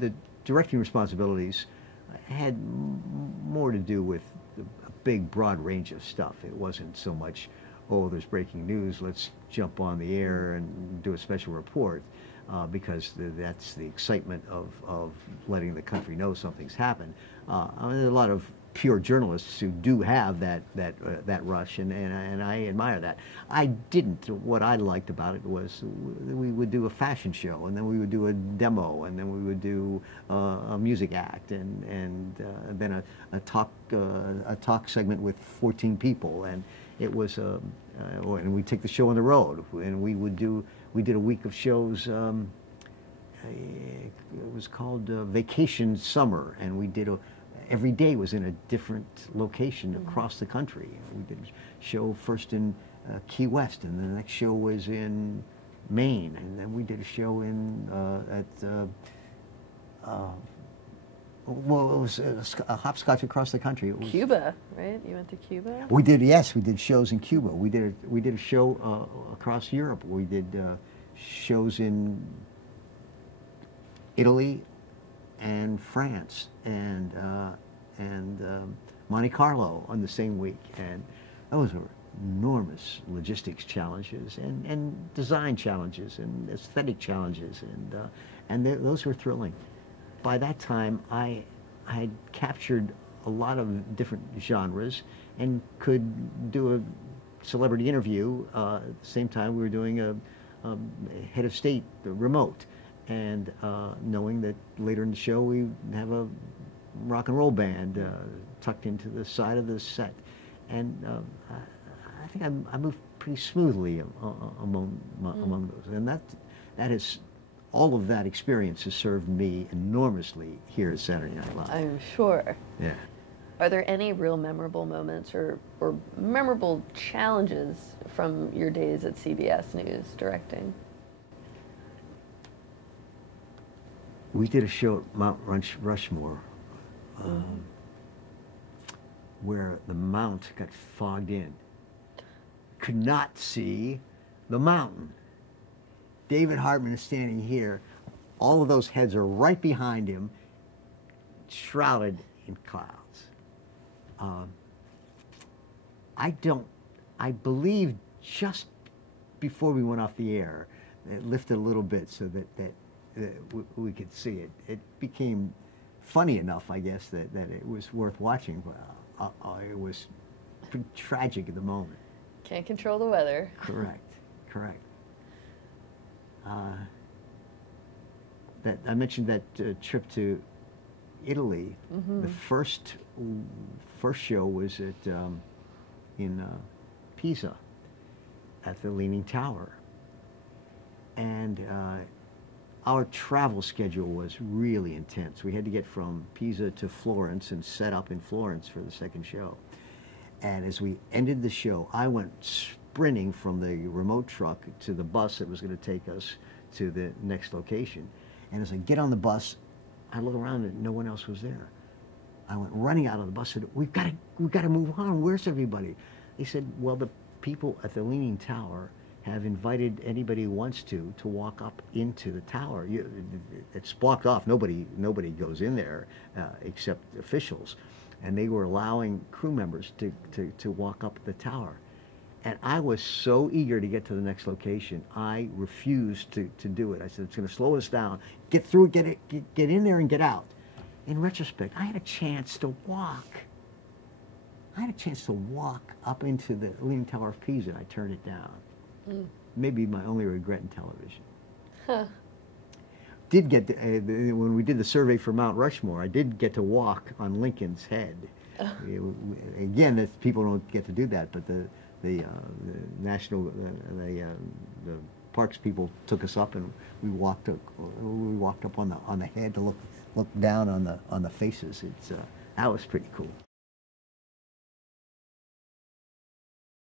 the directing responsibilities had more to do with a big, broad range of stuff. It wasn't so much, oh, there's breaking news, let's jump on the air and do a special report, because that's the excitement of letting the country know something's happened. I mean, there are a lot of pure journalists who do have that rush, and I admire that. I didn't. What I liked about it was we would do a fashion show, and then we would do a demo, and then we would do a music act, and then a talk segment with 14 people, and it was and we'd take the show on the road, and we did a week of shows. It was called Vacation Summer, and we did every day was in a different location across the country. We did a show first in Key West, and the next show was in Maine, and then we did a show well, it was a hopscotch across the country. It was Cuba, right? You went to Cuba? We did, yes. We did shows in Cuba. We did a show across Europe. We did shows in Italy and France and Monte Carlo on the same week, and those were enormous logistics challenges and design challenges and aesthetic challenges, and those were thrilling. By that time, I had captured a lot of different genres and could do a celebrity interview at the same time we were doing a head of state remote, and knowing that later in the show we have a rock and roll band tucked into the side of the set, and I think I moved pretty smoothly among those, and that is. All of that experience has served me enormously here at Saturday Night Live. I'm sure. Yeah. Are there any real memorable moments or memorable challenges from your days at CBS News directing? We did a show at Mount Rushmore where the mount got fogged in. Could not see the mountain. David Hartman is standing here. All of those heads are right behind him, shrouded in clouds. I believe just before we went off the air, it lifted a little bit so that we could see it. It became funny enough, I guess, that it was worth watching. But it was pretty tragic at the moment. Can't control the weather. Correct, correct. That I mentioned that trip to Italy. The first show was in Pisa at the Leaning Tower, and our travel schedule was really intense. We had to get from Pisa to Florence and set up in Florence for the second show. And as we ended the show, I went sprinting from the remote truck to the bus that was going to take us to the next location. And as I get on the bus, I look around and no one else was there. I went running out of the bus and said, we've got to move on. Where's everybody? They said, well, the people at the Leaning Tower have invited anybody who wants to walk up into the tower. It's blocked off. Nobody goes in there except officials. And they were allowing crew members to walk up the tower. And I was so eager to get to the next location, I refused to do it. I said, it's going to slow us down. Get through it, get in there and get out. In retrospect, I had a chance to walk. I had a chance to walk up into the Leaning Tower of Pisa, and I turned it down. Maybe my only regret in television. Huh. Did get when we did the survey for Mount Rushmore, I did get to walk on Lincoln's head. Again, people don't get to do that, but the national the parks people took us up, and we walked up on the head to look down on the faces. That was pretty cool.